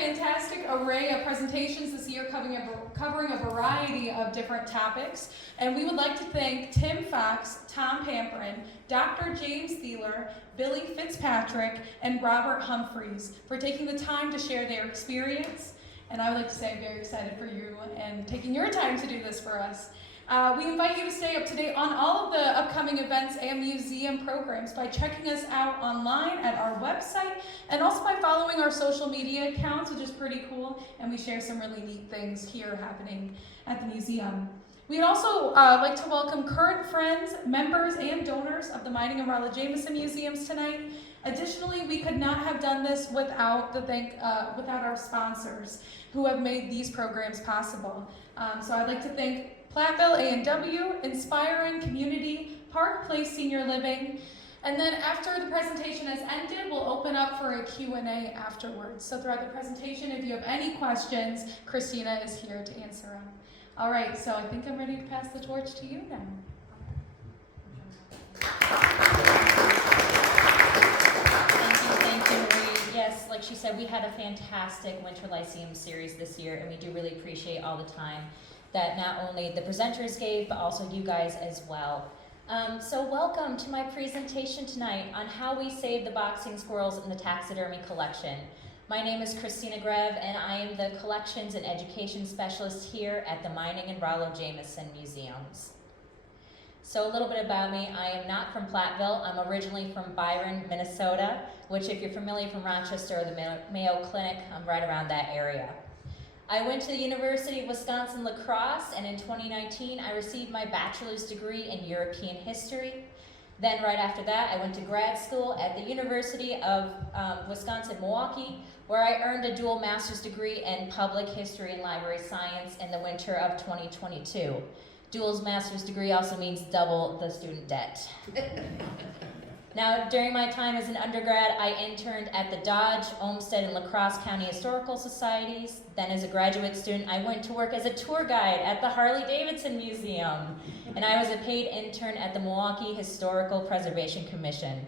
fantastic array of presentations this year covering a variety of different topics. And we would like to thank Tim Fox, Tom Pamperin, Dr. James Thieler, Billy Fitzpatrick, and Robert Humphreys for taking the time to share their experience. And I would like to say I'm very excited for you and taking your time to do this for us. We invite you to stay up to date on all of the upcoming events and museum programs by checking us out online at our website and also by following our social media accounts, which is pretty cool, and we share some really neat things here happening at the museum. We'd also like to welcome current friends, members, and donors of the Mining Rollo Jamison Museums tonight. Additionally, we could not have done this without our sponsors who have made these programs possible. So I'd like to thank Platteville A&W, Inspiring Community, Park Place Senior Living, and then after the presentation has ended, we'll open up for a Q&A afterwards. So throughout the presentation, if you have any questions, Christina is here to answer them. All right, so I think I'm ready to pass the torch to you now. Thank you, Marie. Yes, like she said, we had a fantastic Winter Lyceum series this year, and we do really appreciate all the time that not only the presenters gave, but also you guys as well. So welcome to my presentation tonight on how we save the boxing squirrels in the taxidermy collection. My name is Christina Grev, and I am the Collections and Education Specialist here at the Mining Rollo Jamison Museums. So a little bit about me. I am not from Platteville. I'm originally from Byron, Minnesota, which if you're familiar from Rochester or the Mayo Clinic, I'm right around that area. I went to the University of Wisconsin-La Crosse, and in 2019, I received my bachelor's degree in European history. Then right after that, I went to grad school at the University of Wisconsin-Milwaukee, where I earned a dual master's degree in public history and library science in the winter of 2022. Dual master's degree also means double the student debt. Now, during my time as an undergrad, I interned at the Dodge, Olmsted, and La Crosse County Historical Societies. Then as a graduate student, I went to work as a tour guide at the Harley-Davidson Museum. And I was a paid intern at the Milwaukee Historical Preservation Commission.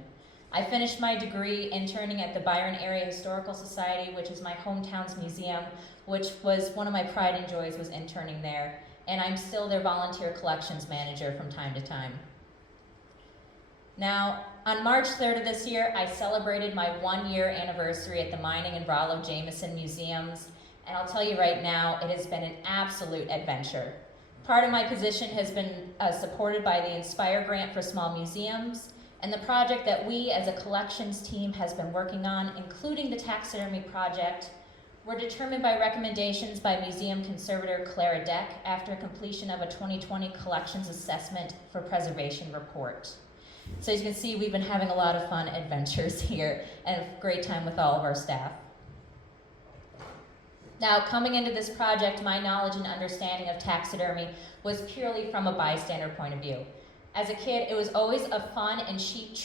I finished my degree interning at the Byron Area Historical Society, which is my hometown's museum, which was one of my pride and joys was interning there. And I'm still their volunteer collections manager from time to time. Now, on March 3rd of this year, I celebrated my 1-year anniversary at the Mining Rollo Jamison Museums, and I'll tell you right now, it has been an absolute adventure. Part of my position has been supported by the Inspire Grant for Small Museums, and the project that we as a collections team has been working on, including the taxidermy project, were determined by recommendations by Museum Conservator Clara Deck after completion of a 2020 collections assessment for preservation report. So as you can see, we've been having a lot of fun adventures here and a great time with all of our staff. Now, coming into this project, my knowledge and understanding of taxidermy was purely from a bystander point of view. As a kid, it was always a fun and cheap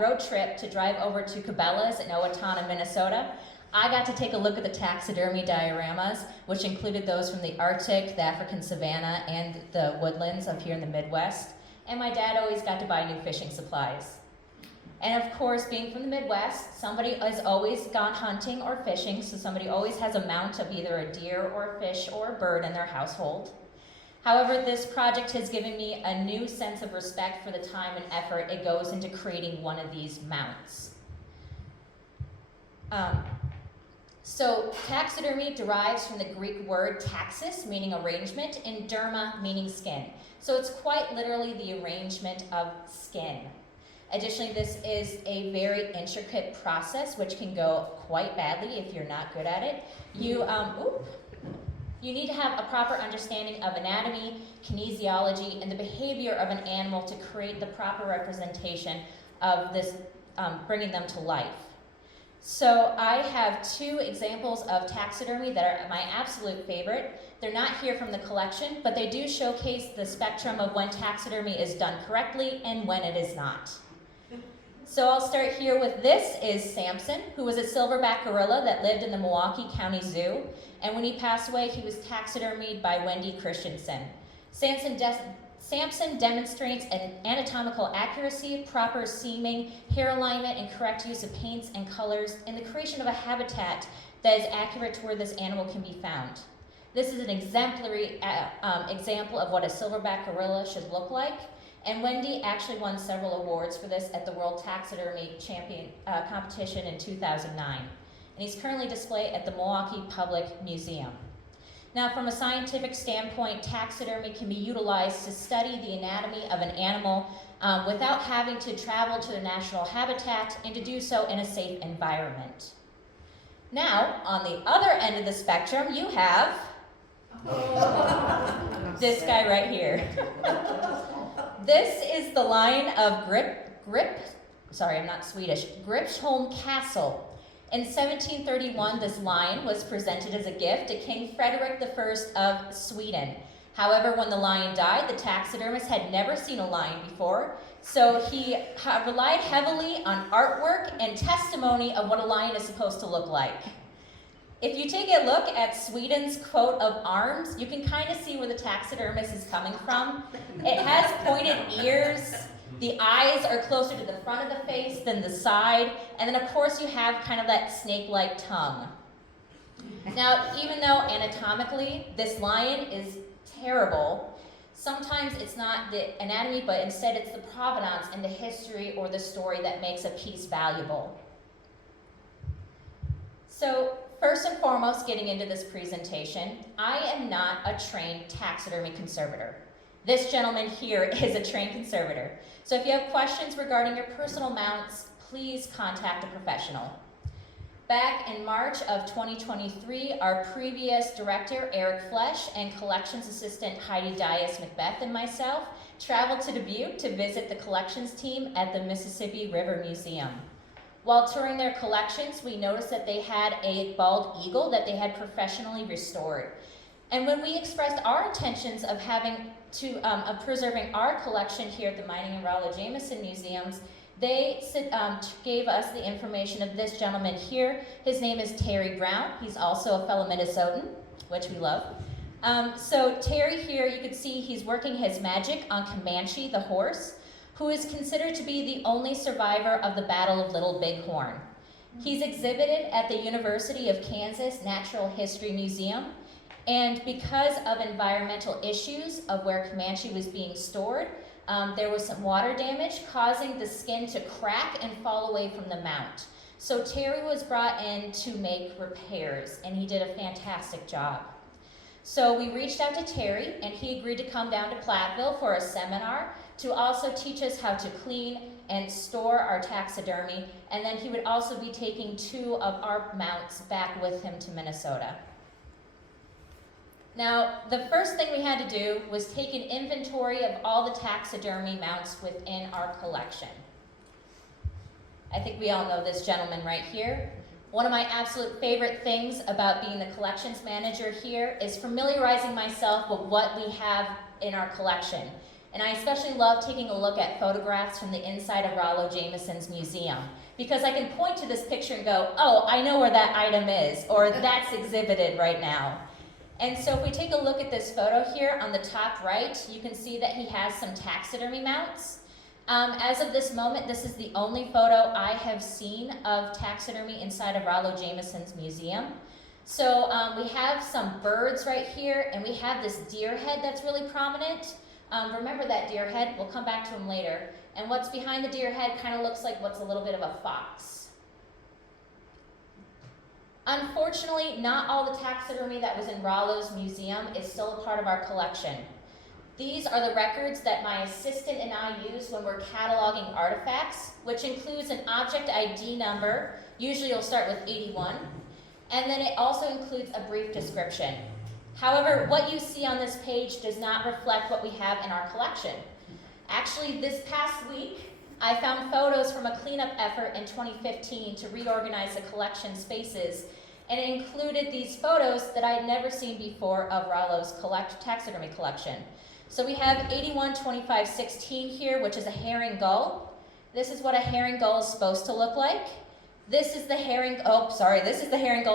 road trip to drive over to Cabela's in Owatonna, Minnesota. I got to take a look at the taxidermy dioramas, which included those from the Arctic, the African savanna, and the woodlands up here in the Midwest. And my dad always got to buy new fishing supplies. And of course, being from the Midwest, somebody has always gone hunting or fishing, so somebody always has a mount of either a deer or a fish or a bird in their household. However, this project has given me a new sense of respect for the time and effort it goes into creating one of these mounts. So taxidermy derives from the Greek word taxis, meaning arrangement, and derma, meaning skin. So it's quite literally the arrangement of skin. Additionally, this is a very intricate process which can go quite badly if you're not good at it. You need to have a proper understanding of anatomy, kinesiology, and the behavior of an animal to create the proper representation of this, bringing them to life. So I have 2 examples of taxidermy that are my absolute favorite. They're not here from the collection, but they do showcase the spectrum of when taxidermy is done correctly and when it is not. So I'll start here with this is Samson, who was a silverback gorilla that lived in the Milwaukee County Zoo. And when he passed away, he was taxidermied by Wendy Christensen. Samson Sampson demonstrates an anatomical accuracy, proper seaming, hair alignment, and correct use of paints and colors in the creation of a habitat that is accurate to where this animal can be found. This is an exemplary example of what a silverback gorilla should look like, and Wendy actually won several awards for this at the World Taxidermy competition in 2009. And he's currently displayed at the Milwaukee Public Museum. Now, from a scientific standpoint, taxidermy can be utilized to study the anatomy of an animal without having to travel to their natural habitat and to do so in a safe environment. Now, on the other end of the spectrum, you have this guy right here. This is the line of Gripsholm Castle. In 1731, this lion was presented as a gift to King Frederick I of Sweden. However, when the lion died, the taxidermist had never seen a lion before, so he relied heavily on artwork and testimony of what a lion is supposed to look like. If you take a look at Sweden's coat of arms, you can kind of see where the taxidermist is coming from. It has pointed ears. The eyes are closer to the front of the face than the side, and then of course you have kind of that snake-like tongue. Now, even though anatomically this lion is terrible, sometimes it's not the anatomy, but instead it's the provenance and the history or the story that makes a piece valuable. So, first and foremost, getting into this presentation, I am not a trained taxidermy conservator. This gentleman here is a trained conservator. So if you have questions regarding your personal mounts, please contact a professional. Back in March of 2023, our previous director, Eric Flesch, and collections assistant Heidi Dias-Macbeth and myself traveled to Dubuque to visit the collections team at the Mississippi River Museum. While touring their collections, we noticed that they had a bald eagle that they had professionally restored. And when we expressed our intentions of preserving our collection here at the Mining Rollo Jamison Museums, they gave us the information of this gentleman here. His name is Terry Brown. He's also a fellow Minnesotan, which we love. So Terry here, you can see he's working his magic on Comanche, the horse, who is considered to be the only survivor of the Battle of Little Bighorn. He's exhibited at the University of Kansas Natural History Museum, and because of environmental issues of where Comanche was being stored, there was some water damage causing the skin to crack and fall away from the mount. So Terry was brought in to make repairs, and he did a fantastic job. So we reached out to Terry, and he agreed to come down to Platteville for a seminar to also teach us how to clean and store our taxidermy, and then he would also be taking 2 of our mounts back with him to Minnesota. Now, the first thing we had to do was take an inventory of all the taxidermy mounts within our collection. I think we all know this gentleman right here. One of my absolute favorite things about being the collections manager here is familiarizing myself with what we have in our collection. And I especially love taking a look at photographs from the inside of Rollo Jamison's museum, because I can point to this picture and go, oh, I know where that item is, or that's exhibited right now. And so if we take a look at this photo here on the top right, you can see that he has some taxidermy mounts. As of this moment, this is the only photo I have seen of taxidermy inside of Rollo Jamison's museum. So we have some birds right here, and we have this deer head that's really prominent. Remember that deer head? We'll come back to him later. And what's behind the deer head kind of looks like what's a little bit of a fox. Unfortunately, not all the taxidermy that was in Rollo's museum is still a part of our collection. These are the records that my assistant and I use when we're cataloging artifacts, which includes an object ID number. Usually you'll start with 81, and then it also includes a brief description. However, what you see on this page does not reflect what we have in our collection. Actually, this past week, I found photos from a cleanup effort in 2015 to reorganize the collection spaces, and it included these photos that I had never seen before of Rollo's taxidermy collection. So we have 812516 here, which is a herring gull. This is what a herring gull is supposed to look like. This is the herring gull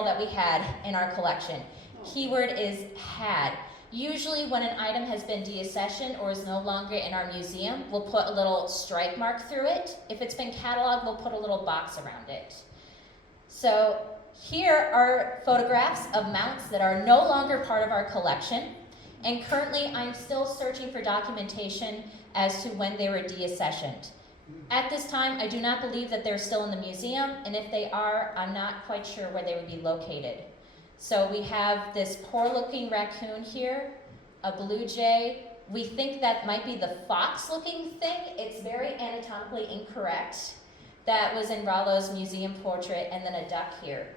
that we had in our collection. Keyword is had. Usually when an item has been deaccessioned or is no longer in our museum, we'll put a little strike mark through it. If it's been cataloged, we'll put a little box around it. So here are photographs of mounts that are no longer part of our collection. And currently I'm still searching for documentation as to when they were deaccessioned. At this time, I do not believe that they're still in the museum, and if they are, I'm not quite sure where they would be located. So we have this poor-looking raccoon here, a blue jay. We think that might be the fox-looking thing. It's very anatomically incorrect. That was in Rollo's museum portrait, and then a duck here.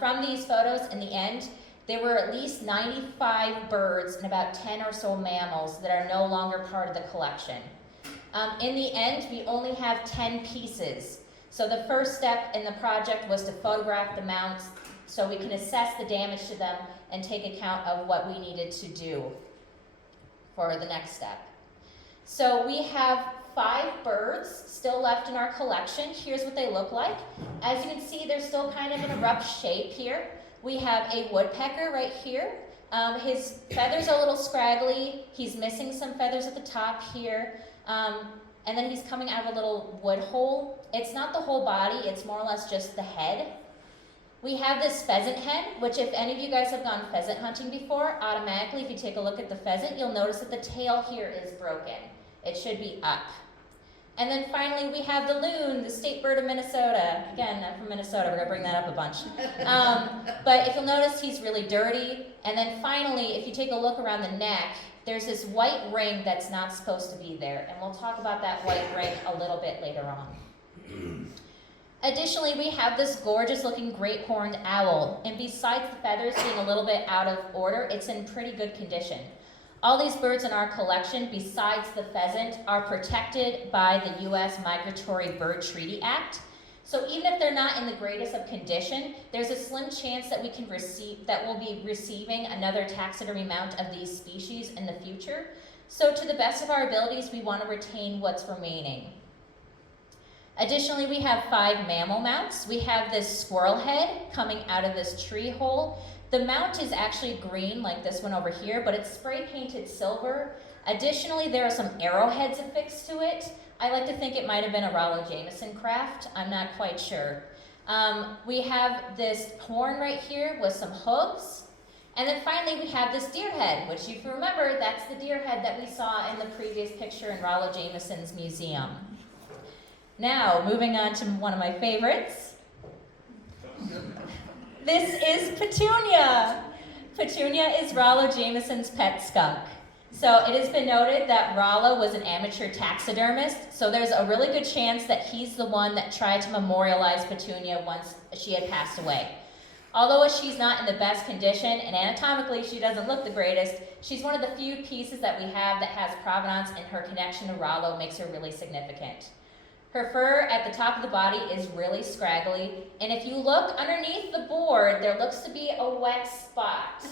From these photos, in the end, there were at least 95 birds and about 10 or so mammals that are no longer part of the collection. In the end, we only have 10 pieces. So the first step in the project was to photograph the mounts so we can assess the damage to them and take account of what we needed to do for the next step. So we have 5 birds still left in our collection. Here's what they look like. As you can see, they're still kind of in a rough shape here. We have a woodpecker right here. His feathers are a little scraggly. He's missing some feathers at the top here. And then he's coming out of a little wood hole. It's not the whole body, it's more or less just the head. We have this pheasant head, which if any of you guys have gone pheasant hunting before, automatically if you take a look at the pheasant, you'll notice that the tail here is broken. It should be up. And then finally we have the loon, the state bird of Minnesota. Again, I'm from Minnesota, we're gonna bring that up a bunch. But if you'll notice, he's really dirty. And then finally, if you take a look around the neck, there's this white ring that's not supposed to be there. And we'll talk about that white ring a little bit later on. Additionally, we have this gorgeous looking great horned owl. And besides the feathers being a little bit out of order, it's in pretty good condition. All these birds in our collection, besides the pheasant, are protected by the U.S. Migratory Bird Treaty Act. So even if they're not in the greatest of condition, there's a slim chance that we'll be receiving another taxidermy mount of these species in the future. So to the best of our abilities, we want to retain what's remaining. Additionally, we have 5 mammal mounts. We have this squirrel head coming out of this tree hole. The mount is actually green, like this one over here, but it's spray painted silver. Additionally, there are some arrowheads affixed to it. I like to think it might have been a Rollo Jamison craft. I'm not quite sure. We have this horn right here with some hooves. And then finally, we have this deer head, which if you remember, that's the deer head that we saw in the previous picture in Rollo Jamison's museum. Now, moving on to one of my favorites. This is Petunia. Petunia is Rollo Jamison's pet skunk. So it has been noted that Rollo was an amateur taxidermist, so there's a really good chance that he's the one that tried to memorialize Petunia once she had passed away. Although she's not in the best condition and anatomically she doesn't look the greatest, she's one of the few pieces that we have that has provenance, and her connection to Rollo makes her really significant. Her fur at the top of the body is really scraggly, and if you look underneath the board, there looks to be a wet spot.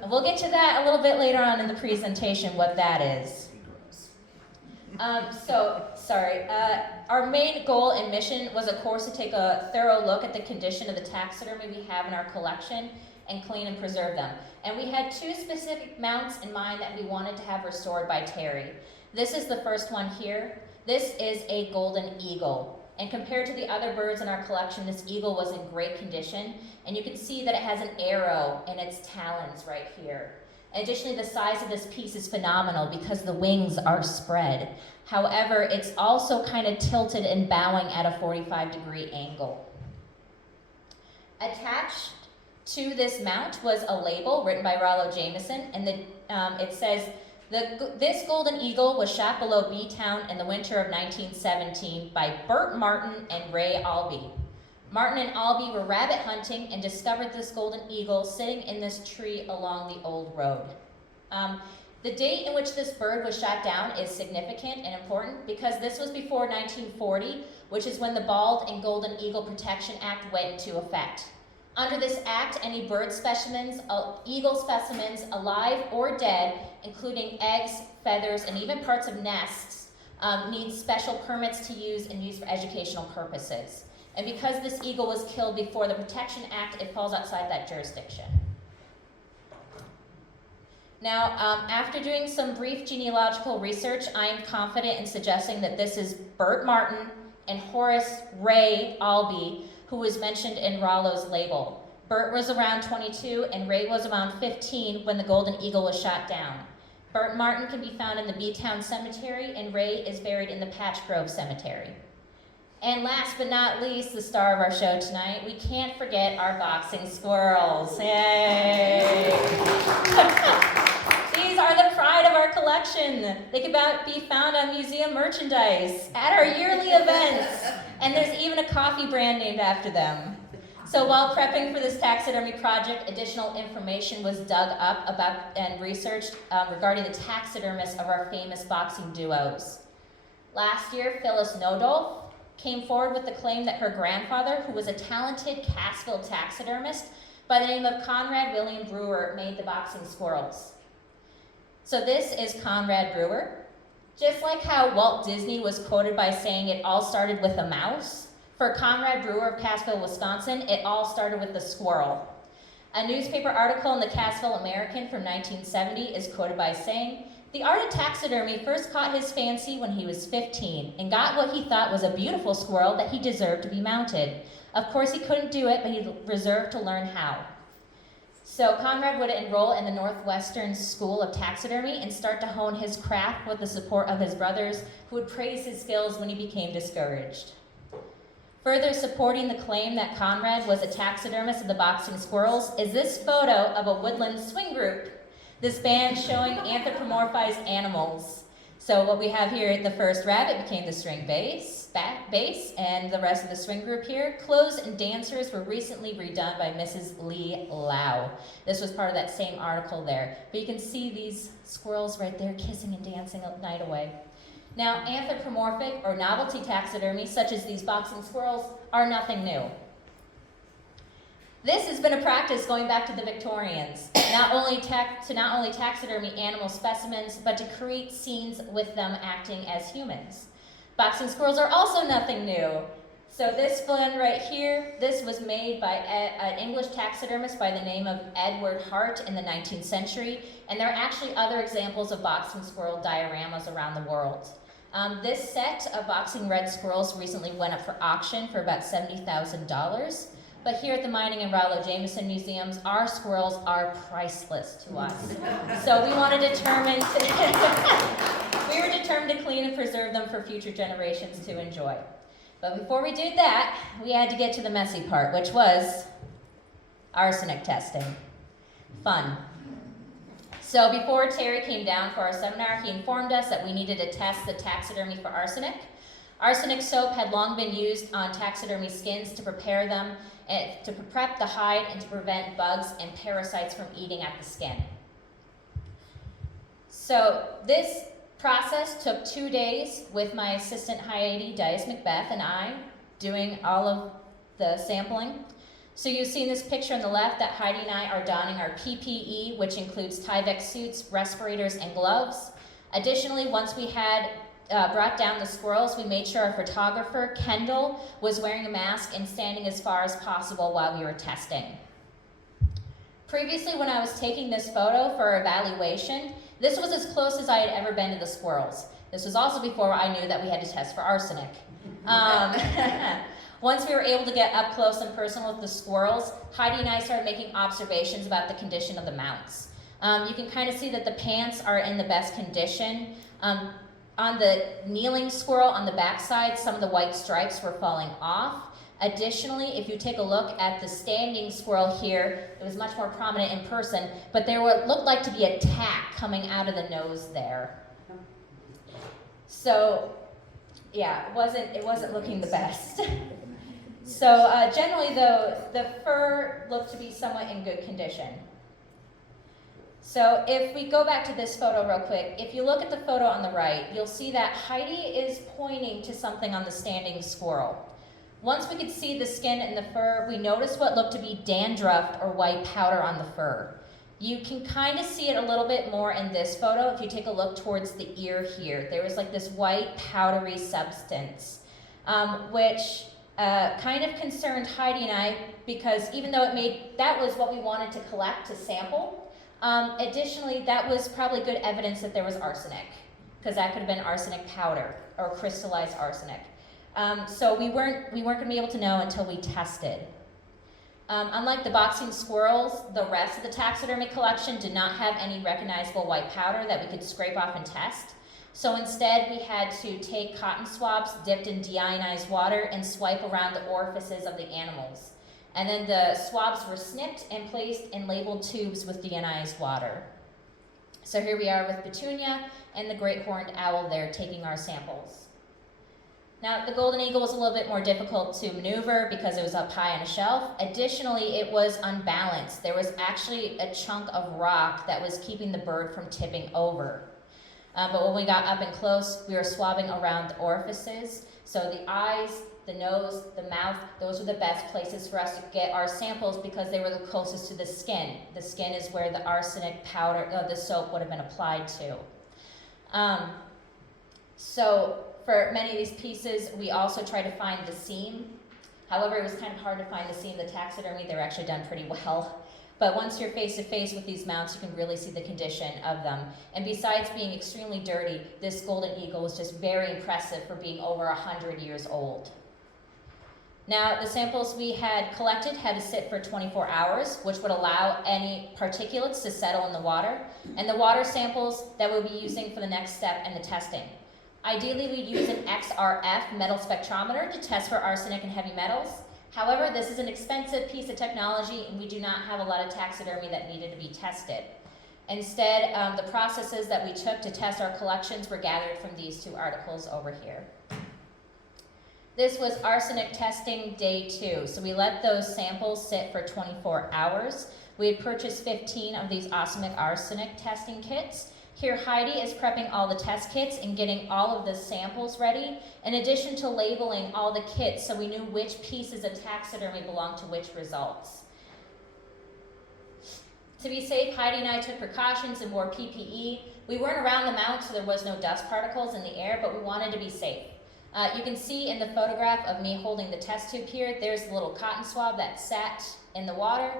And we'll get to that a little bit later on in the presentation, what that is. Our main goal and mission was, of course, to take a thorough look at the condition of the taxidermy we have in our collection and clean and preserve them. And we had 2 specific mounts in mind that we wanted to have restored by Terry. This is the first one here. This is a golden eagle. And compared to the other birds in our collection, this eagle was in great condition. And you can see that it has an arrow in its talons right here. Additionally, the size of this piece is phenomenal because the wings are spread. However, it's also kind of tilted and bowing at a 45-degree angle. Attached to this mount was a label written by Rollo Jamison, and it says, this golden eagle was shot below B-Town in the winter of 1917 by Bert Martin and Ray Albee. Martin and Albee were rabbit hunting and discovered this golden eagle sitting in this tree along the old road. The date in which this bird was shot down is significant and important because this was before 1940, which is when the Bald and Golden Eagle Protection Act went into effect. Under this act, any bird specimens, eagle specimens, alive or dead, including eggs, feathers, and even parts of nests, need special permits to use and use for educational purposes. And because this eagle was killed before the Protection Act, it falls outside that jurisdiction. Now, after doing some brief genealogical research, I am confident in suggesting that this is Bert Martin and Horace Ray Albee, who was mentioned in Rollo's label. Bert was around 22 and Ray was around 15 when the Golden Eagle was shot down. Bert Martin can be found in the B-Town Cemetery, and Ray is buried in the Patch Grove Cemetery. And last but not least, the star of our show tonight, we can't forget our boxing squirrels. Yay! These are the pride of our collection. They can be found on museum merchandise, at our yearly events, and there's even a coffee brand named after them. So while prepping for this taxidermy project, additional information was dug up about and researched regarding the taxidermists of our famous boxing duos. Last year, Phyllis Nodolf came forward with the claim that her grandfather, who was a talented Cassville taxidermist by the name of Conrad William Brewer, made the boxing squirrels. So this is Conrad Brewer. Just like how Walt Disney was quoted by saying it all started with a mouse, for Conrad Brewer of Cassville, Wisconsin, it all started with the squirrel. A newspaper article in the Cassville American from 1970 is quoted by saying, "The art of taxidermy first caught his fancy when he was 15 and got what he thought was a beautiful squirrel that he deserved to be mounted. Of course, he couldn't do it, but he reserved to learn how." So Conrad would enroll in the Northwestern School of Taxidermy and start to hone his craft with the support of his brothers, who would praise his skills when he became discouraged. Further supporting the claim that Conrad was a taxidermist of the boxing squirrels is this photo of a woodland swing group. This band showing anthropomorphized animals. So what we have here, the first rabbit became the string bass, and the rest of the swing group here. Clothes and dancers were recently redone by Mrs. Lee Lau. This was part of that same article there. But you can see these squirrels right there kissing and dancing a night away. Now, anthropomorphic or novelty taxidermy, such as these boxing squirrels, are nothing new. This has been a practice going back to the Victorians, not only taxidermy animal specimens, but to create scenes with them acting as humans. Boxing squirrels are also nothing new. So this one right here, this was made by an English taxidermist by the name of Edward Hart in the 19th century, and there are actually other examples of boxing squirrel dioramas around the world. This set of boxing red squirrels recently went up for auction for about $70,000. But here at the Mining Rollo Jamison Museums, our squirrels are priceless to us. So we were determined to clean and preserve them for future generations to enjoy. But before we did that, we had to get to the messy part, which was arsenic testing. Fun. So before Terry came down for our seminar, he informed us that we needed to test the taxidermy for arsenic. Arsenic soap had long been used on taxidermy skins to prepare them, to prep the hide and to prevent bugs and parasites from eating at the skin. So this process took 2 days with my assistant Heidi Dias Macbeth and I doing all of the sampling. So you see in this picture on the left that Heidi and I are donning our PPE, which includes Tyvek suits, respirators, and gloves. Additionally, once we had brought down the squirrels, we made sure our photographer, Kendall, was wearing a mask and standing as far as possible while we were testing. Previously, when I was taking this photo for evaluation, this was as close as I had ever been to the squirrels. This was also before I knew that we had to test for arsenic. Once we were able to get up close and personal with the squirrels, Heidi and I started making observations about the condition of the mounts. You can kind of see that the pants are in the best condition. On the kneeling squirrel on the backside, some of the white stripes were falling off. Additionally, if you take a look at the standing squirrel here, it was much more prominent in person, but there looked like to be a tack coming out of the nose there. So, yeah, it wasn't looking the best. So generally, though, the fur looked to be somewhat in good condition. So if we go back to this photo real quick, if you look at the photo on the right, you'll see that Heidi is pointing to something on the standing squirrel. Once we could see the skin and the fur, we noticed what looked to be dandruff or white powder on the fur. You can kind of see it a little bit more in this photo if you take a look towards the ear here. There was like this white powdery substance, which kind of concerned Heidi and I, because even though that was what we wanted to collect to sample, Additionally, that was probably good evidence that there was arsenic, because that could have been arsenic powder or crystallized arsenic. So we weren't going to be able to know until we tested. Unlike the boxing squirrels, the rest of the taxidermy collection did not have any recognizable white powder that we could scrape off and test. So instead, we had to take cotton swabs dipped in deionized water and swipe around the orifices of the animals. And then the swabs were snipped and placed in labeled tubes with deionized water. So here we are with Petunia and the great horned owl there taking our samples. Now, the golden eagle was a little bit more difficult to maneuver because it was up high on a shelf. Additionally, it was unbalanced. There was actually a chunk of rock that was keeping the bird from tipping over. But when we got up and close, we were swabbing around the orifices. So the eyes, the nose, the mouth, those were the best places for us to get our samples because they were the closest to the skin. The skin is where the arsenic powder, the soap would have been applied to. So for many of these pieces, we also tried to find the seam. However, it was kind of hard to find the seam. The taxidermy, they were actually done pretty well. But once you're face to face with these mounts, you can really see the condition of them. And besides being extremely dirty, this golden eagle was just very impressive for being over 100 years old. Now, the samples we had collected had to sit for 24 hours, which would allow any particulates to settle in the water, and the water samples that we'll be using for the next step in the testing. Ideally, we'd use an XRF metal spectrometer to test for arsenic and heavy metals. However, this is an expensive piece of technology, and we do not have a lot of taxidermy that needed to be tested. Instead, the processes that we took to test our collections were gathered from these two articles over here. This was arsenic testing day 2. So we let those samples sit for 24 hours. We had purchased 15 of these arsenic testing kits. Here Heidi is prepping all the test kits and getting all of the samples ready, in addition to labeling all the kits so we knew which pieces of taxidermy belonged to which results. To be safe, Heidi and I took precautions and wore PPE. We weren't around the mount, so there was no dust particles in the air, but we wanted to be safe. You can see in the photograph of me holding the test tube here, there's the little cotton swab that sat in the water,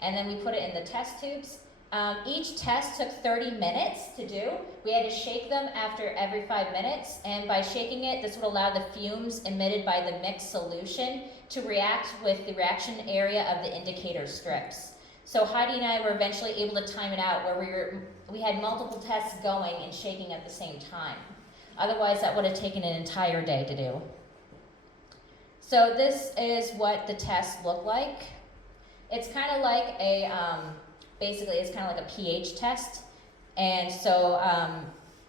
and then we put it in the test tubes. Each test took 30 minutes to do. We had to shake them after every 5 minutes, and by shaking it, this would allow the fumes emitted by the mixed solution to react with the reaction area of the indicator strips. So Heidi and I were eventually able to time it out where we had multiple tests going and shaking at the same time. Otherwise, that would have taken an entire day to do. So this is what the tests look like. It's kind of like a, basically it's kind of like a pH test. And so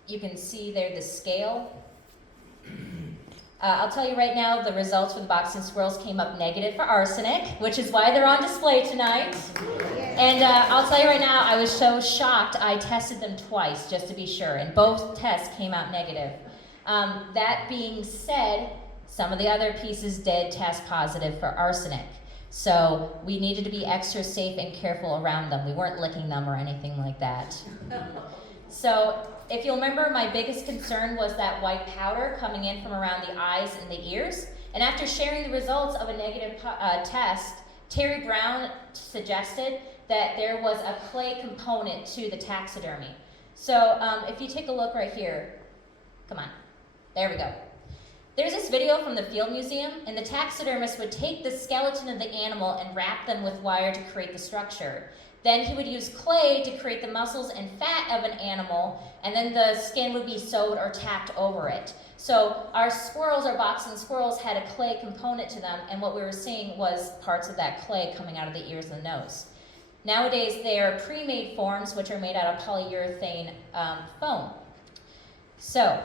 you can see there the scale. I'll tell you right now, the results for the boxing squirrels came up negative for arsenic, which is why they're on display tonight. And I'll tell you right now, I was so shocked, I tested them twice just to be sure, and both tests came out negative. That being said, some of the other pieces did test positive for arsenic. So we needed to be extra safe and careful around them. We weren't licking them or anything like that. So if you'll remember, my biggest concern was that white powder coming in from around the eyes and the ears. And after sharing the results of a negative test, Terry Brown suggested that there was a clay component to the taxidermy. So if you take a look right here, come on, there we go. There's this video from the Field Museum, and the taxidermist would take the skeleton of the animal and wrap them with wire to create the structure. Then he would use clay to create the muscles and fat of an animal, and then the skin would be sewed or tacked over it. So our squirrels, our boxing squirrels, had a clay component to them, and what we were seeing was parts of that clay coming out of the ears and the nose. Nowadays, they are pre-made forms, which are made out of polyurethane foam. So,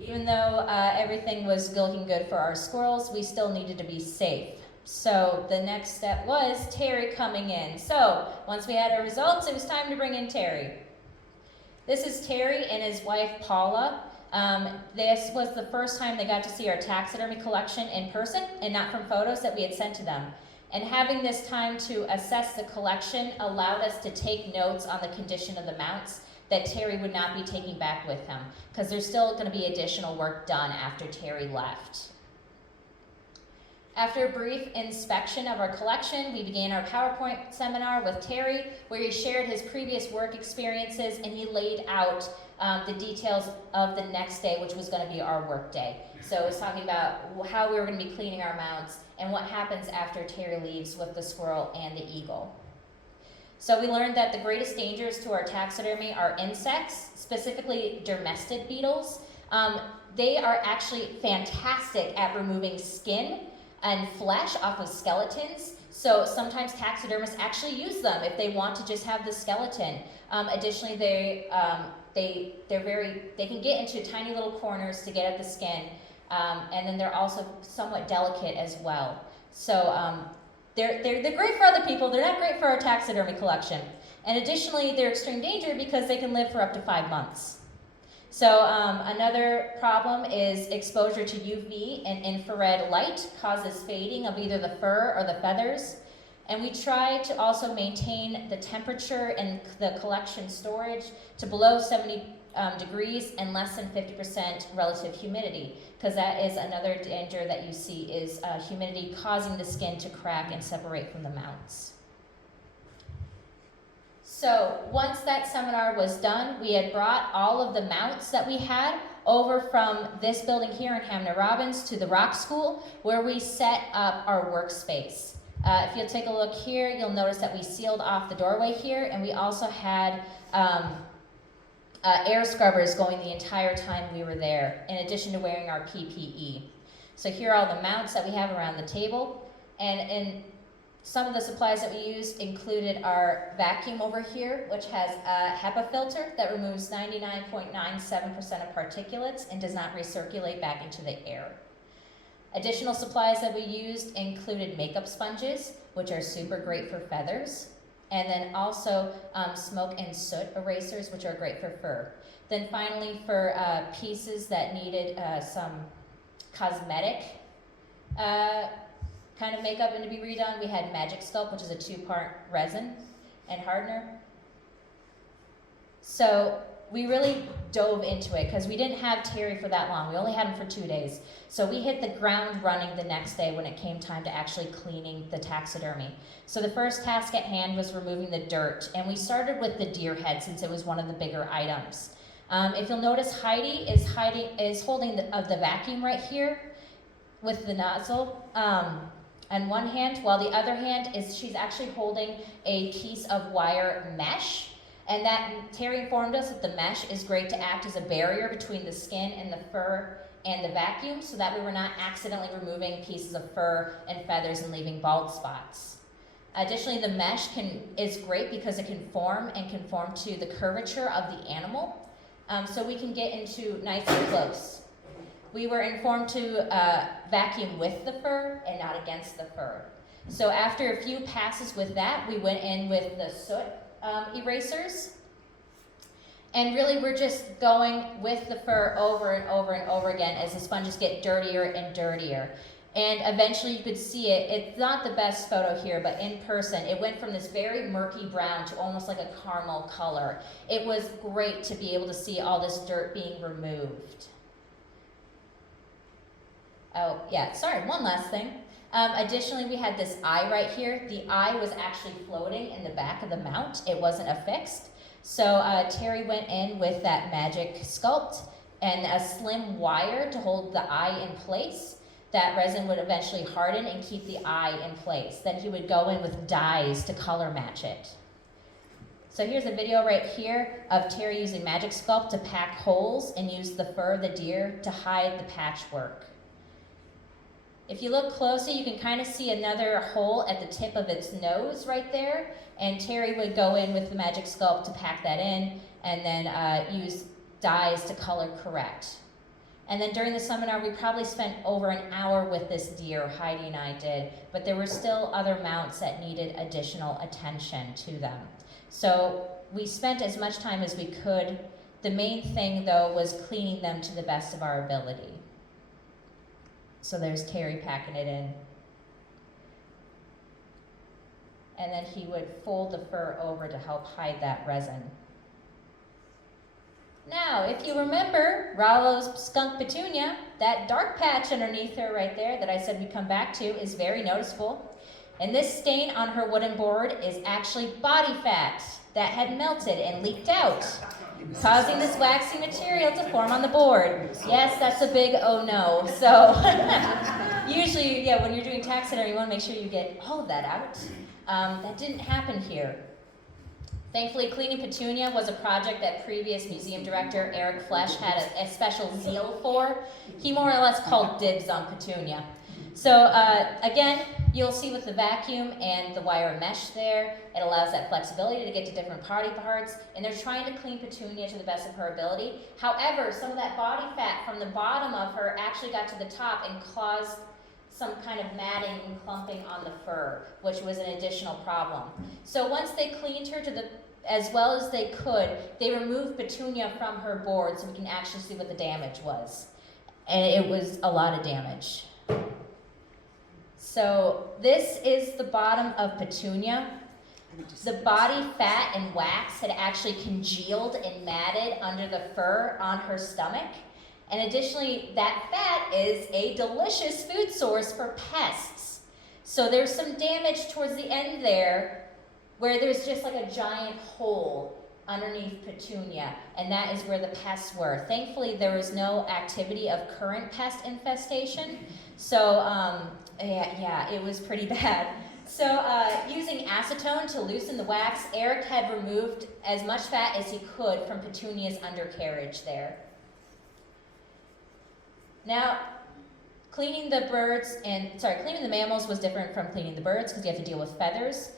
even though everything was looking good for our squirrels, we still needed to be safe. So the next step was Terry coming in. So once we had our results, it was time to bring in Terry. This is Terry and his wife, Paula. This was the first time they got to see our taxidermy collection in person and not from photos that we had sent to them. And having this time to assess the collection allowed us to take notes on the condition of the mounts that Terry would not be taking back with him, because there's still going to be additional work done after Terry left. After a brief inspection of our collection, we began our PowerPoint seminar with Terry, where he shared his previous work experiences and he laid out the details of the next day, which was going to be our work day. So it was talking about how we were going to be cleaning our mounts and what happens after Terry leaves with the squirrel and the eagle. So we learned that the greatest dangers to our taxidermy are insects, specifically dermestid beetles. They are actually fantastic at removing skin and flesh off of skeletons. So sometimes taxidermists actually use them if they want to just have the skeleton. Additionally, they can get into tiny little corners to get at the skin, and then they're also somewhat delicate as well. So they're great for other people. They're not great for our taxidermy collection. And additionally, they're extreme danger because they can live for up to 5 months. So another problem is exposure to UV and infrared light causes fading of either the fur or the feathers. And we try to also maintain the temperature in the collection storage to below 70 degrees and less than 50% relative humidity, because that is another danger that you see is humidity causing the skin to crack and separate from the mounts. So once that seminar was done, we had brought all of the mounts that we had over from this building here in Hamner-Robbins to the Rock School, where we set up our workspace. If you'll take a look here, you'll notice that we sealed off the doorway here, and we also had air scrubbers going the entire time we were there, in addition to wearing our PPE. So here are all the mounts that we have around the table, and some of the supplies that we used included our vacuum over here, which has a HEPA filter that removes 99.97% of particulates and does not recirculate back into the air. Additional supplies that we used included makeup sponges, which are super great for feathers, and then also smoke and soot erasers, which are great for fur. Then finally, for pieces that needed some cosmetic kind of makeup and to be redone, we had Magic Sculpt, which is a 2-part resin and hardener. So we really dove into it because we didn't have Terry for that long. We only had him for 2 days. So we hit the ground running the next day when it came time to actually cleaning the taxidermy. So the first task at hand was removing the dirt, and we started with the deer head since it was one of the bigger items. If you'll notice, Heidi is holding the vacuum right here with the nozzle on one hand, while the other hand is she's actually holding a piece of wire mesh. And that Terry informed us that the mesh is great to act as a barrier between the skin and the fur and the vacuum, so that we were not accidentally removing pieces of fur and feathers and leaving bald spots. Additionally, the mesh is great because it can form to the curvature of the animal, so we can get into nice and close. We were informed to vacuum with the fur and not against the fur. So after a few passes with that, we went in with the soot erasers. And really we're just going with the fur over and over and over again as the sponges get dirtier and dirtier. And eventually you could see it. It's not the best photo here, but in person, it went from this very murky brown to almost like a caramel color. It was great to be able to see all this dirt being removed. Oh, yeah, sorry, one last thing. Additionally, we had this eye right here. The eye was actually floating in the back of the mount. It wasn't affixed. So Terry went in with that Magic Sculpt and a slim wire to hold the eye in place. That resin would eventually harden and keep the eye in place. Then he would go in with dyes to color match it. So here's a video right here of Terry using Magic Sculpt to pack holes and use the fur of the deer to hide the patchwork. If you look closely, you can kind of see another hole at the tip of its nose right there, and Terry would go in with the Magic Sculpt to pack that in, and then use dyes to color correct. And then during the seminar, we probably spent over an hour with this deer, Heidi and I did, but there were still other mounts that needed additional attention to them. So we spent as much time as we could. The main thing, though, was cleaning them to the best of our ability. So there's Terry packing it in. And then he would fold the fur over to help hide that resin. Now, if you remember Rollo's skunk petunia, that dark patch underneath her right there that I said we'd come back to is very noticeable. And this stain on her wooden board is actually body fat that had melted and leaked out, causing this waxy material to form on the board. Yes, that's a big oh no. So usually, yeah, when you're doing taxidermy, you want to make sure you get all of that out. That didn't happen here. Thankfully, cleaning Petunia was a project that previous museum director Eric Flesch had a special zeal for. He more or less called dibs on Petunia. So again, you'll see with the vacuum and the wire mesh there, it allows that flexibility to get to different body parts, and they're trying to clean Petunia to the best of her ability. However, some of that body fat from the bottom of her actually got to the top and caused some kind of matting and clumping on the fur, which was an additional problem. So once they cleaned her to the as well as they could, they removed Petunia from her board so we can actually see what the damage was. And it was a lot of damage. So this is the bottom of Petunia. The body fat and wax had actually congealed and matted under the fur on her stomach. And additionally, that fat is a delicious food source for pests. So there's some damage towards the end there where there's just like a giant hole underneath Petunia, and that is where the pests were. Thankfully, there was no activity of current pest infestation, so yeah, it was pretty bad. So using acetone to loosen the wax, Eric had removed as much fat as he could from Petunia's undercarriage there. Now, cleaning the mammals was different from cleaning the birds because you have to deal with feathers.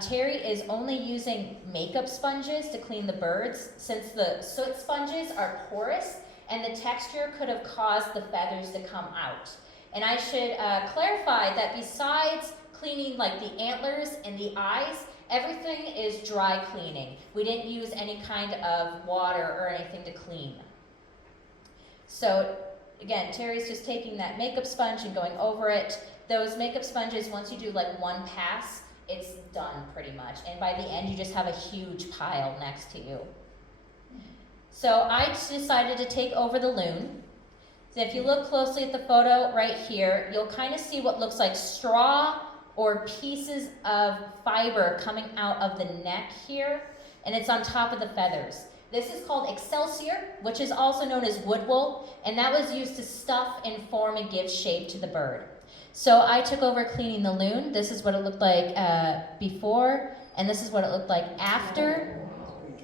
Terry is only using makeup sponges to clean the birds since the soot sponges are porous and the texture could have caused the feathers to come out. And I should clarify that besides cleaning like the antlers and the eyes, everything is dry cleaning. We didn't use any kind of water or anything to clean. So again, Terry's just taking that makeup sponge and going over it. Those makeup sponges, once you do like one pass, it's done pretty much. And by the end, you just have a huge pile next to you. So I decided to take over the loon. So if you look closely at the photo right here, you'll kind of see what looks like straw or pieces of fiber coming out of the neck here, and it's on top of the feathers. This is called excelsior, which is also known as wood wool, and that was used to stuff and form and give shape to the bird. So I took over cleaning the loon. This is what it looked like before, and this is what it looked like after.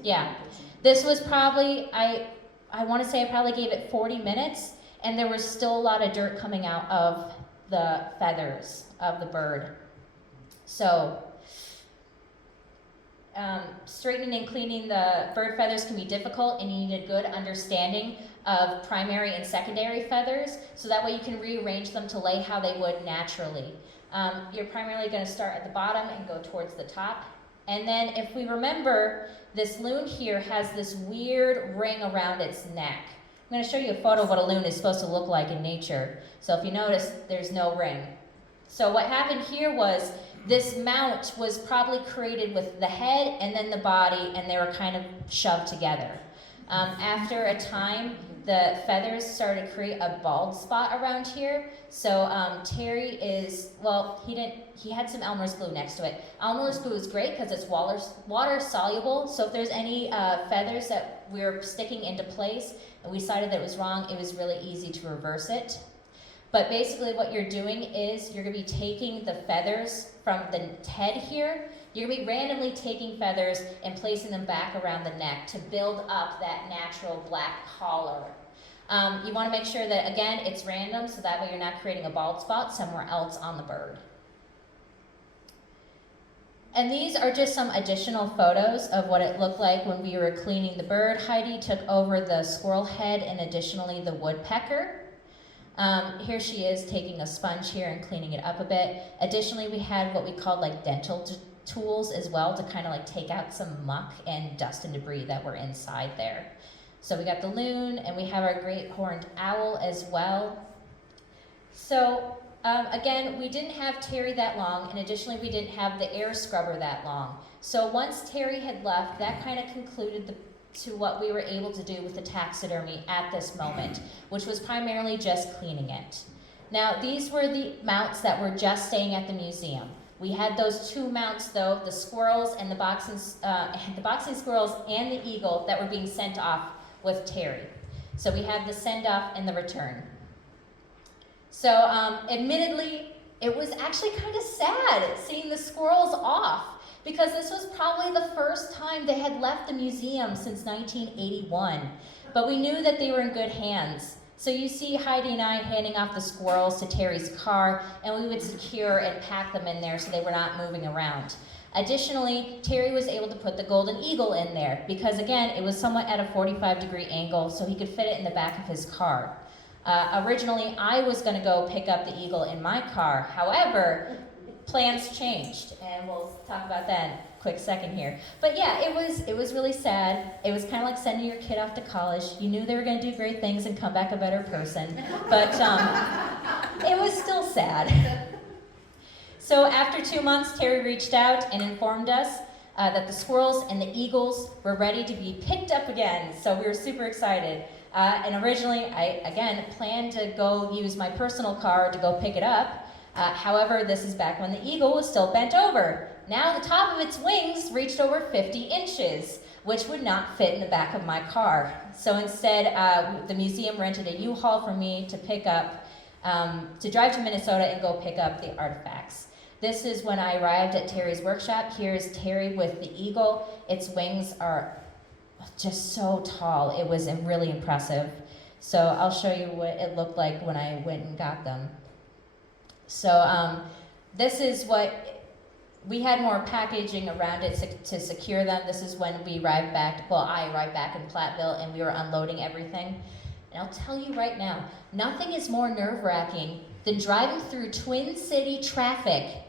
Yeah, this was probably, I want to say I probably gave it 40 minutes, and there was still a lot of dirt coming out of the feathers of the bird. So straightening and cleaning the bird feathers can be difficult, and you need a good understanding of primary and secondary feathers, so that way you can rearrange them to lay how they would naturally. You're primarily going to start at the bottom and go towards the top. And then if we remember, this loon here has this weird ring around its neck. I'm going to show you a photo of what a loon is supposed to look like in nature. So if you notice, there's no ring. So what happened here was this mount was probably created with the head and then the body, and they were kind of shoved together. After a time, the feathers started to create a bald spot around here. So Terry is, well, he had some Elmer's glue next to it. Elmer's glue is great because it's water soluble. So if there's any feathers that we're sticking into place and we decided that it was wrong, it was really easy to reverse it. But basically what you're doing is you're gonna be taking the feathers from the head here. You're gonna be randomly taking feathers and placing them back around the neck to build up that natural black collar. You wanna make sure that, again, it's random, so that way you're not creating a bald spot somewhere else on the bird. And these are just some additional photos of what it looked like when we were cleaning the bird. Heidi took over the squirrel head and additionally the woodpecker. Here she is taking a sponge here and cleaning it up a bit. Additionally, we had what we called like dental tools as well to kind of like take out some muck and dust and debris that were inside there. So we got the loon, and we have our great horned owl as well. So again, we didn't have Terry that long, and additionally we didn't have the air scrubber that long. So once Terry had left, that kind of concluded the to what we were able to do with the taxidermy at this moment, which was primarily just cleaning it. Now, these were the mounts that were just staying at the museum. We had those 2 mounts, though, the squirrels and the boxing squirrels and the eagle that were being sent off with Terry. So we have the send-off and the return. So admittedly, it was actually kind of sad seeing the squirrels off, because this was probably the first time they had left the museum since 1981. But we knew that they were in good hands. So you see Heidi and I handing off the squirrels to Terry's car, and we would secure and pack them in there so they were not moving around. Additionally, Terry was able to put the golden eagle in there because, again, it was somewhat at a 45-degree angle, so he could fit it in the back of his car. Originally, I was going to go pick up the eagle in my car. However, plans changed, and we'll talk about that in a quick second here. But yeah, it was really sad. It was kind of like sending your kid off to college. You knew they were going to do great things and come back a better person, but it was still sad. So after 2 months, Terry reached out and informed us that the squirrels and the eagles were ready to be picked up again. So we were super excited. And originally, I, again, planned to go use my personal car to go pick it up. However, this is back when the eagle was still bent over. Now the top of its wings reached over 50 inches, which would not fit in the back of my car. So instead, the museum rented a U-Haul for me to pick up, to drive to Minnesota and go pick up the artifacts. This is when I arrived at Terry's workshop. Here's Terry with the eagle. Its wings are just so tall. It was really impressive. So I'll show you what it looked like when I went and got them. So this is what, we had more packaging around it to secure them. This is when we arrived back, well, I arrived back in Platteville and we were unloading everything. And I'll tell you right now, nothing is more nerve-wracking than driving through Twin City traffic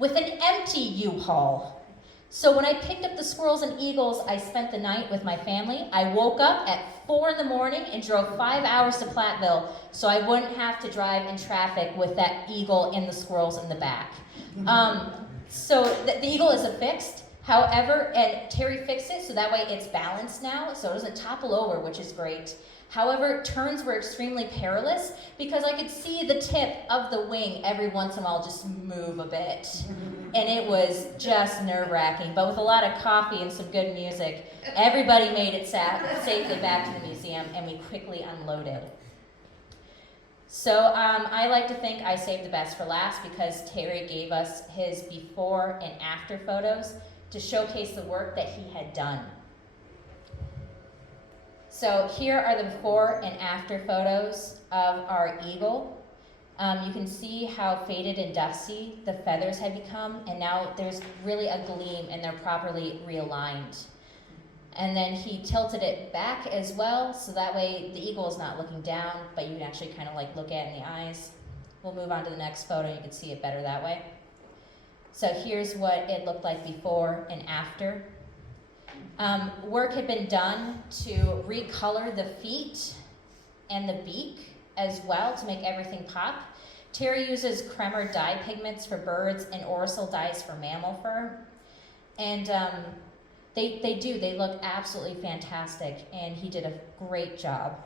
with an empty U-Haul. So when I picked up the squirrels and eagles, I spent the night with my family. I woke up at 4 in the morning and drove 5 hours to Platteville so I wouldn't have to drive in traffic with that eagle and the squirrels in the back. So the eagle is affixed, however, and Terry fixed it so that way it's balanced now, so it doesn't topple over, which is great. However, turns were extremely perilous because I could see the tip of the wing every once in a while just move a bit. And it was just nerve-wracking, but with a lot of coffee and some good music, everybody made it safely back to the museum and we quickly unloaded. So I like to think I saved the best for last because Terry gave us his before and after photos to showcase the work that he had done. So here are the before and after photos of our eagle. You can see how faded and dusty the feathers had become, and now there's really a gleam and they're properly realigned. And then he tilted it back as well, so that way the eagle is not looking down, but you can actually kind of like look at it in the eyes. We'll move on to the next photo, you can see it better that way. So here's what it looked like before and after. Work had been done to recolor the feet and the beak as well to make everything pop. Terry uses Kremer dye pigments for birds and Orsil dyes for mammal fur. And they look absolutely fantastic, and he did a great job.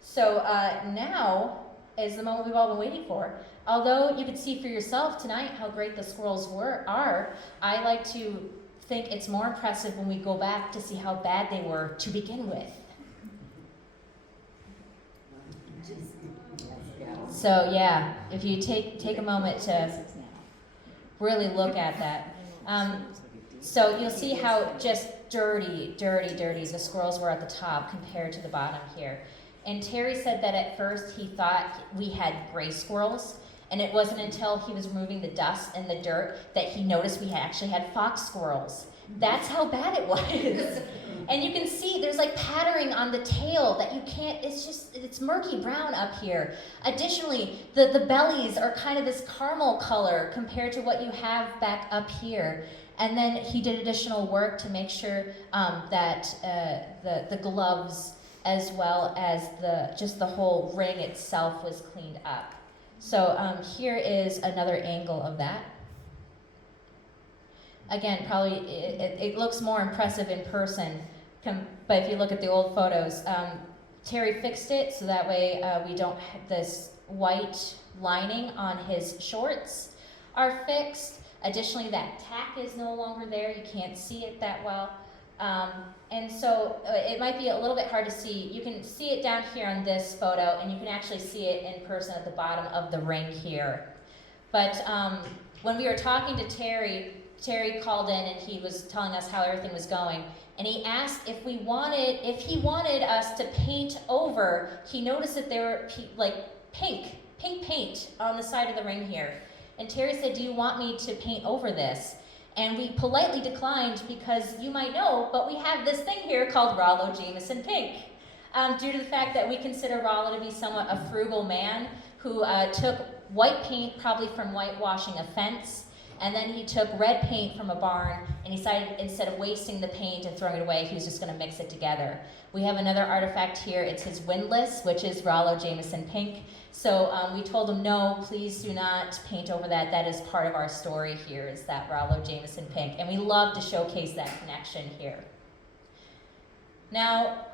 So now is the moment we've all been waiting for. Although you could see for yourself tonight how great the squirrels are, I like to think it's more impressive when we go back to see how bad they were to begin with. So yeah, if you take a moment to really look at that. So you'll see how just dirty the squirrels were at the top compared to the bottom here. And Terry said that at first he thought we had gray squirrels, and it wasn't until he was removing the dust and the dirt that he noticed we actually had fox squirrels. That's how bad it was. And you can see there's like patterning on the tail that you can't, it's murky brown up here. Additionally, the bellies are kind of this caramel color compared to what you have back up here. And then he did additional work to make sure that the gloves as well as just the whole ring itself was cleaned up. So here is another angle of that. Again, probably it looks more impressive in person, but if you look at the old photos, Terry fixed it so that way we don't have this white lining on his shorts are fixed. Additionally, that tack is no longer there. You can't see it that well. And so it might be a little bit hard to see. You can see it down here on this photo, and you can actually see it in person at the bottom of the ring here. But when we were talking to Terry, Terry called in and he was telling us how everything was going. And he asked if he wanted us to paint over. He noticed that there were like pink paint on the side of the ring here. And Terry said, "Do you want me to paint over this?" And we politely declined because you might know, but we have this thing here called Rollo Jamison Pink. Due to the fact that we consider Rollo to be somewhat a frugal man who took white paint, probably from whitewashing a fence, and then he took red paint from a barn, and he decided instead of wasting the paint and throwing it away, he was just going to mix it together. We have another artifact here. It's his windlass, which is Rollo Jamison Pink. So we told him, no, please do not paint over that. That is part of our story here, is that Rollo Jamison Pink. And we love to showcase that connection here. Now,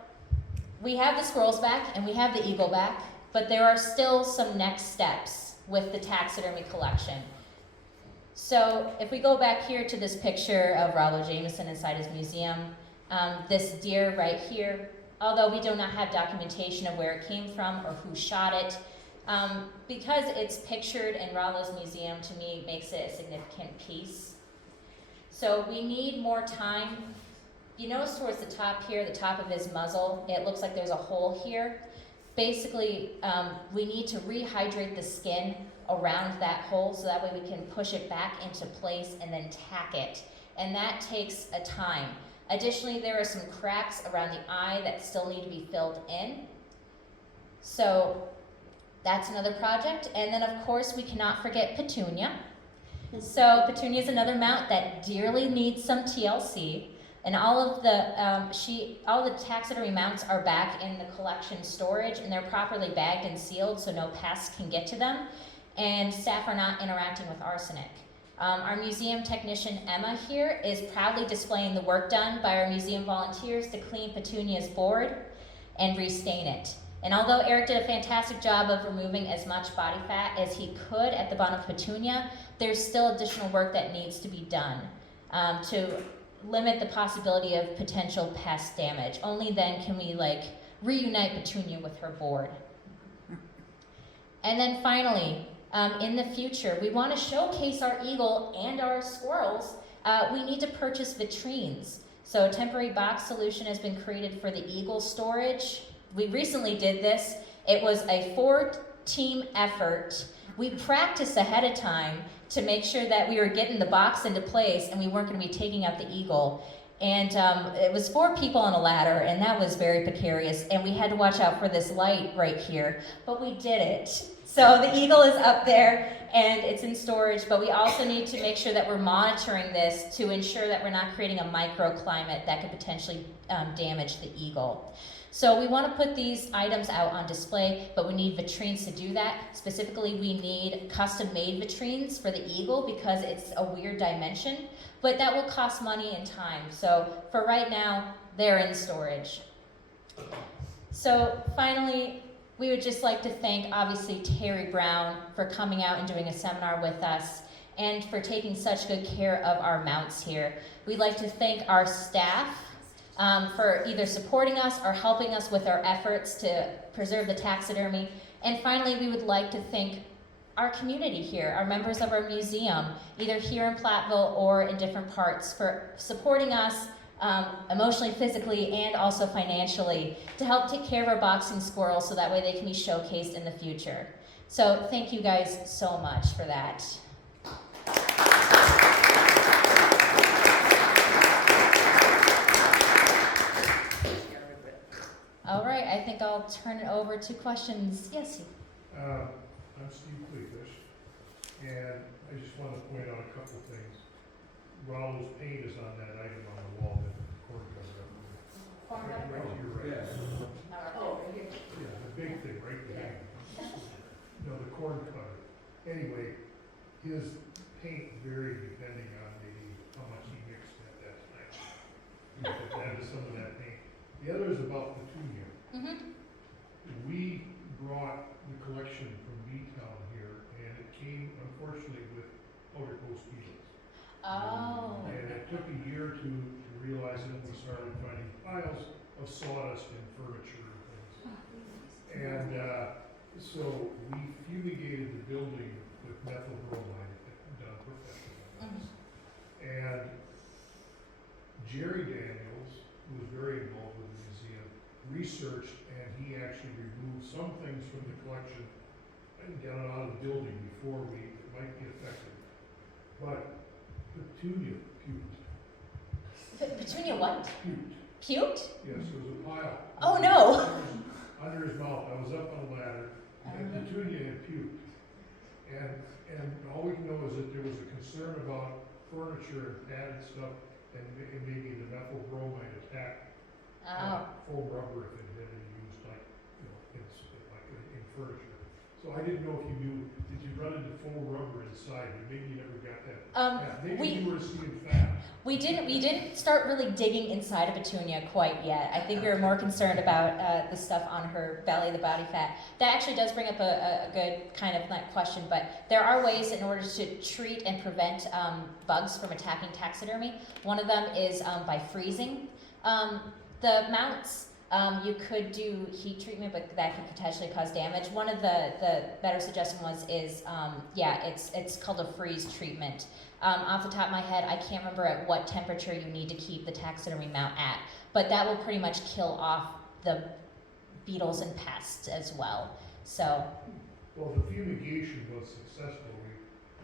we have the squirrels back and we have the eagle back, but there are still some next steps with the taxidermy collection. So if we go back here to this picture of Rollo Jamison inside his museum, this deer right here, although we do not have documentation of where it came from or who shot it, because it's pictured in Rollo's museum, to me, makes it a significant piece. So we need more time. You notice towards the top here, the top of his muzzle, it looks like there's a hole here. Basically, we need to rehydrate the skin around that hole so that way we can push it back into place and then tack it. And that takes a time. Additionally, there are some cracks around the eye that still need to be filled in. So that's another project. And then of course we cannot forget Petunia. So Petunia is another mount that dearly needs some TLC. And all of the taxidermy mounts are back in the collection storage, and they're properly bagged and sealed so no pests can get to them, and staff are not interacting with arsenic. Our museum technician Emma here is proudly displaying the work done by our museum volunteers to clean Petunia's board and restain it. And although Eric did a fantastic job of removing as much body fat as he could at the bottom of Petunia, there's still additional work that needs to be done to limit the possibility of potential pest damage. Only then can we reunite Petunia with her board. And then finally, in the future, we want to showcase our eagle and our squirrels. We need to purchase vitrines. So a temporary box solution has been created for the eagle storage. We recently did this. It was a 4-team effort. We practiced ahead of time to make sure that we were getting the box into place and we weren't going to be taking out the eagle. And it was 4 people on a ladder, and that was very precarious. And we had to watch out for this light right here, but we did it. So the eagle is up there and it's in storage, but we also need to make sure that we're monitoring this to ensure that we're not creating a microclimate that could potentially damage the eagle. So we want to put these items out on display, but we need vitrines to do that. Specifically, we need custom-made vitrines for the eagle because it's a weird dimension, but that will cost money and time. So for right now, they're in storage. So finally, we would just like to thank, obviously, Terry Brown for coming out and doing a seminar with us and for taking such good care of our mounts here. We'd like to thank our staff for either supporting us or helping us with our efforts to preserve the taxidermy. And finally, we would like to thank our community here, our members of our museum, either here in Platteville or in different parts, for supporting us emotionally, physically, and also financially to help take care of our boxing squirrels so that way they can be showcased in the future. So thank you guys so much for that. All right, I think I'll turn it over to questions. Yes? I'm Steve Cleafish, and I just want to point out a couple of things. Rollo's paint is on that item on the wall that the corn cutter. Right to your right. Yeah, the big thing right behind you. No, the corn cutter. Anyway, his paint varied depending on how much he mixed at that time. That is some of that paint. The other is about petunia. Mm-hmm. We brought the collection from B-Town here, and it came, unfortunately, with outer coast beetles. Oh. And it took a year or two to realize that we started finding piles of sawdust in furniture and things. And so we fumigated the building with methyl bromide done professionally. And Jerry Daniels, who was very involved with the museum, researched, and he actually removed some things from the collection and got it out of the building before it might be effective. But petunia puked. Petunia what? Puked. Puked? Yes, there was a pile. Oh no! Under his mouth. I was up on a ladder, and petunia had puked. And all we know is that there was a concern about furniture and padded stuff, and maybe the methyl bromide attacked foam rubber if it had been used in furniture. So I didn't know if you knew, did you run into foam rubber inside? Maybe you never got that. Maybe you were seeing fat. We didn't start really digging inside of Petunia quite yet. I think we were more concerned about the stuff on her belly, the body fat. That actually does bring up a good kind of question, but there are ways in order to treat and prevent bugs from attacking taxidermy. One of them is by freezing. The mounts, you could do heat treatment, but that could potentially cause damage. One of the better suggestion it's called a freeze treatment. Off the top of my head, I can't remember at what temperature you need to keep the taxidermy mount at, but that will pretty much kill off the beetles and pests as well. So. Well, the fumigation was successful.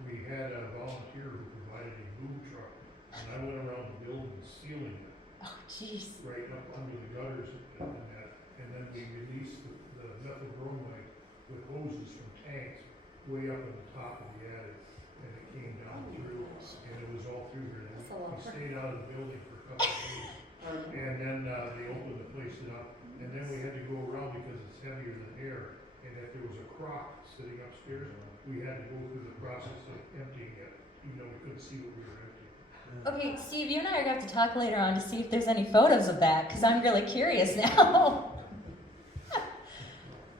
We had a volunteer who provided a boom truck, and I went around the building sealing it. Oh, jeez. Right up under the gutters and that, and then we released the methyl bromide with hoses from tanks way up at the top of the attic, and it came down through, and it was all through here. And we stayed out of the building for a couple of days, and then they opened the place up, and then we had to go around because it's heavier than air, and if there was a crock sitting upstairs, we had to go through the process of emptying it, even though we couldn't see what we were emptying. Okay, Steve, you and I are going to have to talk later on to see if there's any photos of that, because I'm really curious now.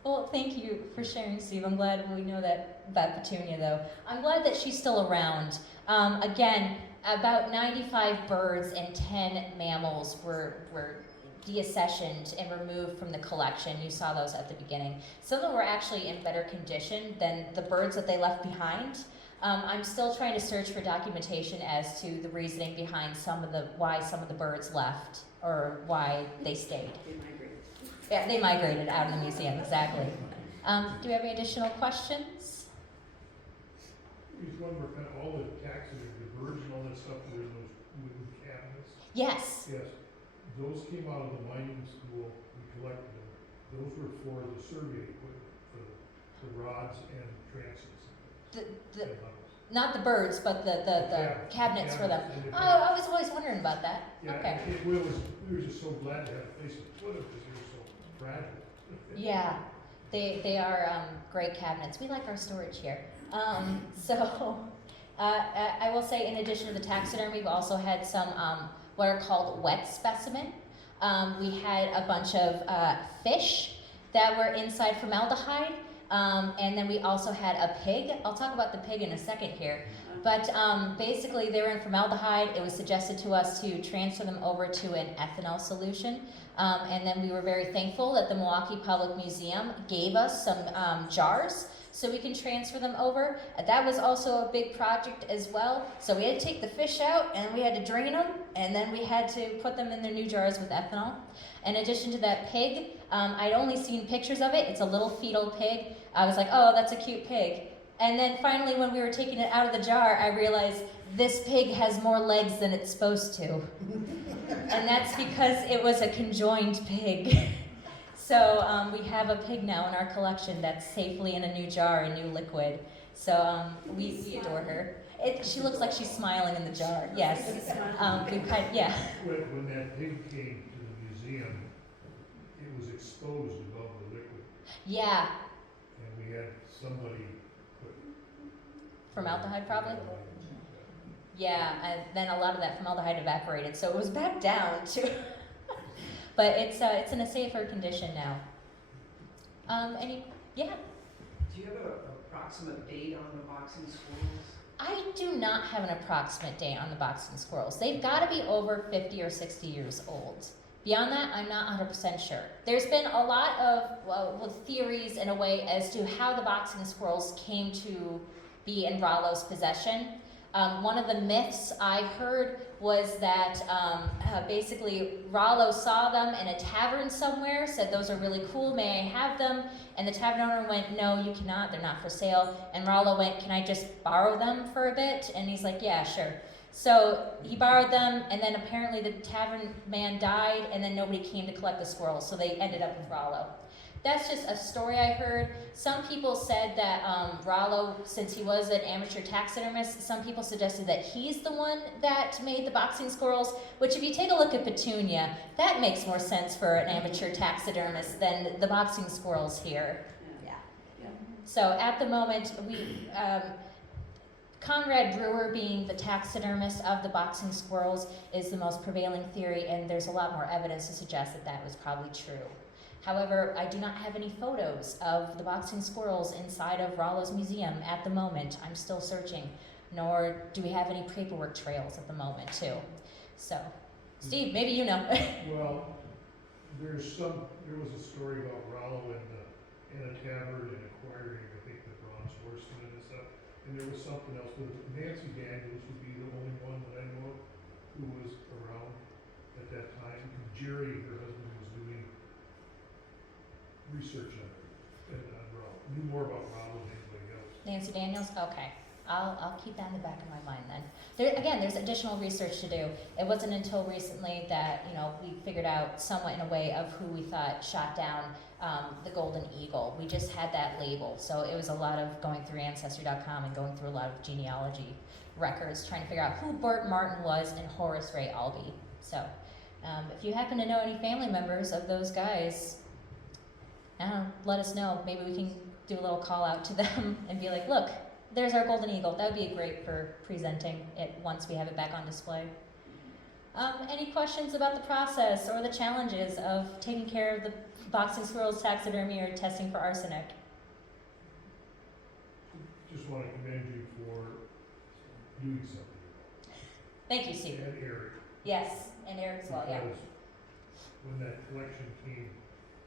Well, thank you for sharing, Steve. I'm glad we know that about Petunia, though. I'm glad that she's still around. Again, about 95 birds and 10 mammals were deaccessioned and removed from the collection. You saw those at the beginning. Some of them were actually in better condition than the birds that they left behind. I'm still trying to search for documentation as to the reasoning behind why some of the birds left or why they stayed. They migrated. Yeah, they migrated out of the museum, exactly. Do we have any additional questions? Just one more, all the taxidermy, the birds and all that stuff were in those wooden cabinets. Yes. Yes, those came out of the mining school, we collected them. Those were for the survey equipment, for the rods and transits. Not the birds, but the cabinets for them. Oh, I was always wondering about that. Yeah, Okay. we were just so glad to have a place to put them because they were so fragile. Yeah, they are great cabinets. We like our storage here. I will say, in addition to the taxidermy, we've also had some what are called wet specimen. We had a bunch of fish that were inside formaldehyde. And then we also had a pig. I'll talk about the pig in a second here. But basically, they were in formaldehyde. It was suggested to us to transfer them over to an ethanol solution. And then we were very thankful that the Milwaukee Public Museum gave us some jars so we can transfer them over. That was also a big project as well. So we had to take the fish out, and we had to drain them, and then we had to put them in their new jars with ethanol. In addition to that pig, I'd only seen pictures of it. It's a little fetal pig. I was like, oh, that's a cute pig. And then finally, when we were taking it out of the jar, I realized this pig has more legs than it's supposed to. And that's because it was a conjoined pig. So we have a pig now in our collection that's safely in a new jar, a new liquid. So we adore her. She looks like she's smiling in the jar, yes. Yeah. When that pig came to the museum, it was exposed above the liquid. Yeah. And we had somebody put Formaldehyde, probably? Yeah, and then a lot of that formaldehyde evaporated, so it was back down to. But it's in a safer condition now. Yeah. Do you have an approximate date on the boxing squirrels? I do not have an approximate date on the boxing squirrels. They've got to be over 50 or 60 years old. Beyond that, I'm not 100% sure. There's been a lot of theories in a way as to how the boxing squirrels came to be in Rollo's possession. One of the myths I heard was that basically Rollo saw them in a tavern somewhere, said those are really cool, may I have them? And the tavern owner went, no, you cannot, they're not for sale. And Rollo went, can I just borrow them for a bit? And he's like, yeah, sure. So he borrowed them, and then apparently the tavern man died, and then nobody came to collect the squirrels, so they ended up with Rollo. That's just a story I heard. Some people said that Rollo, since he was an amateur taxidermist, some people suggested that he's the one that made the boxing squirrels, which if you take a look at Petunia, that makes more sense for an amateur taxidermist than the boxing squirrels here. Yeah. So at the moment, Conrad Brewer, being the taxidermist of the boxing squirrels, is the most prevailing theory, and there's a lot more evidence to suggest that that was probably true. However, I do not have any photos of the boxing squirrels inside of Rollo's museum at the moment. I'm still searching, nor do we have any paperwork trails at the moment, too. So, Steve, maybe you know. Well, there was a story about Rollo in a tavern and acquiring, I think, the bronze horseman and stuff. And there was something else, but Nancy Daniels would be the only one that I know of who was around at that time. Jerry, her husband, was doing research on Rollo. Knew more about Rollo than anybody else. Nancy Daniels? Okay. I'll keep that in the back of my mind then. There's additional research to do. It wasn't until recently that, we figured out somewhat in a way of who we thought shot down the golden eagle. We just had that label. So it was a lot of going through Ancestry.com and going through a lot of genealogy records, trying to figure out who Bert Martin was and Horace Ray Albee. So if you happen to know any family members of those guys, let us know. Maybe we can do a little call out to them and be like, look, there's our golden eagle. That would be great for presenting it once we have it back on display. Any questions about the process or the challenges of taking care of the boxing squirrels taxidermy or testing for arsenic? Just want to commend you for doing something. Thank you, Steve. And Eric. Yes, and Eric as well, yeah. Because when that collection came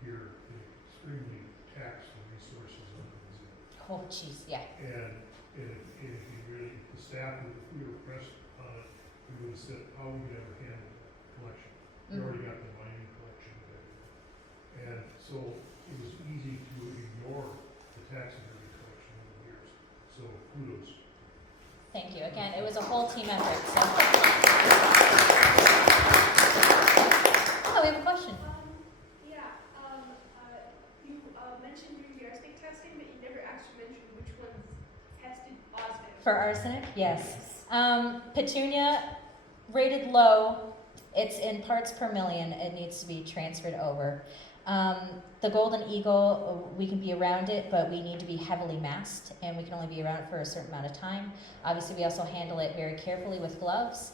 here, it extremely taxed the resources of the museum. Oh, jeez, yeah. And if you really, the staff, if we were pressed on it, we would have said, how would we ever handle that collection? We already got the mining collection there. And so it was easy to ignore the taxidermy collection over the years. So kudos. Thank you. Again, it was a whole team effort. So. Oh, we have a question. You mentioned doing the arsenic testing, but you never actually mentioned which ones tested positive. For arsenic? Yes. Petunia, rated low. It's in parts per million. It needs to be transferred over. The golden eagle, we can be around it, but we need to be heavily masked, and we can only be around it for a certain amount of time. Obviously, we also handle it very carefully with gloves.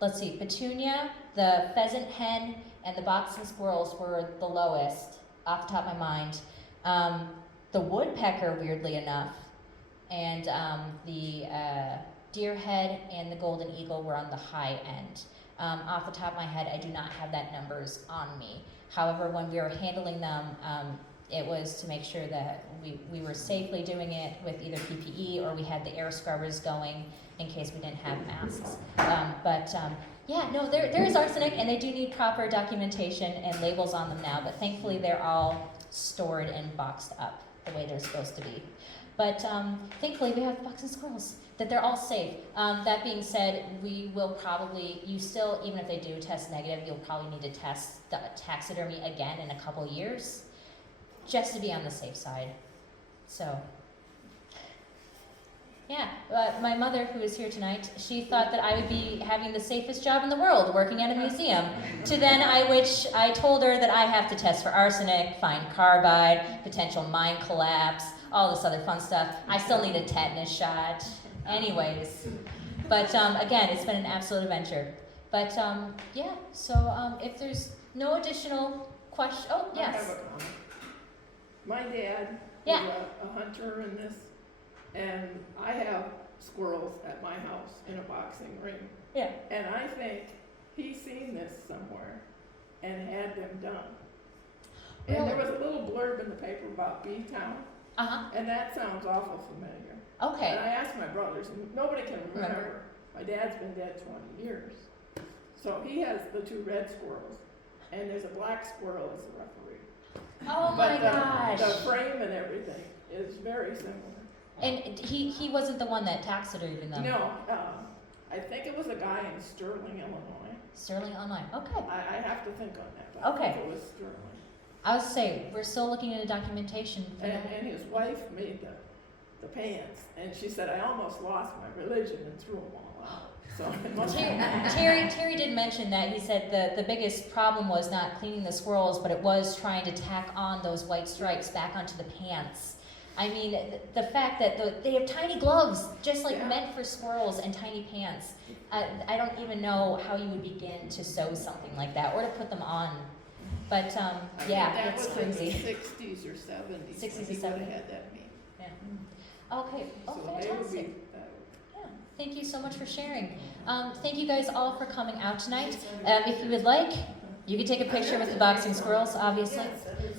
Let's see, Petunia, the pheasant hen, and the boxing squirrels were the lowest, off the top of my mind. The woodpecker, weirdly enough, and the deer head and the golden eagle were on the high end. Off the top of my head, I do not have that numbers on me. However, when we were handling them, it was to make sure that we were safely doing it with either PPE or we had the air scrubbers going in case we didn't have masks. Yeah, no, there is arsenic, and they do need proper documentation and labels on them now, but thankfully they're all stored and boxed up the way they're supposed to be. But thankfully we have boxing squirrels, that they're all safe. That being said, we will probably, even if they do test negative, you'll probably need to test the taxidermy again in a couple years, just to be on the safe side. So, yeah, my mother, who is here tonight, she thought that I would be having the safest job in the world, working at a museum. I told her that I have to test for arsenic, find carbide, potential mine collapse, all this other fun stuff. I still need a tetanus shot. Anyways, But again, it's been an absolute adventure. But yeah, so if there's no additional questions, oh, I have yes. a comment. My dad Yeah. was a hunter in this, and I have squirrels at my house in a boxing ring. Yeah. And I think he's seen this somewhere and had them done. And there was a little blurb in the paper about B-Town, Uh-huh. and that sounds awful familiar. Okay. And I asked my brothers, and nobody can remember. My dad's been dead 20 years. So he has the 2 red squirrels, and there's a black squirrel as the referee. Oh my But gosh. the frame and everything is very similar. And he wasn't the one that taxidermied them. No, I think it was a guy in Sterling, Illinois. Sterling Online. Okay. I have to think on that, but I Okay. think it was Sterling. I was say we're still looking at a documentation. For that. And his wife made the pants, and she said, I almost lost my religion and threw them all out. So it must Terry did mention that. He said the biggest problem was not cleaning the squirrels, but it was trying to tack on those white stripes back onto the pants. I mean, the fact that they have tiny gloves, just like meant for squirrels, and tiny pants. I don't even know how you would begin to sew something like that or to put them on. But yeah, it's crazy. That was in the 60s or 70s. 60s when or he would 70s. have had that meeting. Yeah. Okay. Oh, So they would fantastic. be, Yeah, thank you so much for sharing. Thank you guys all for coming out tonight. If you would like, you can take a picture with the boxing squirrels, obviously.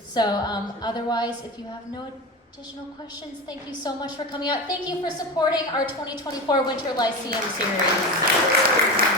So otherwise, if you have no additional questions, thank you so much for coming out. Thank you for supporting our 2024 Winter Lyceum Series.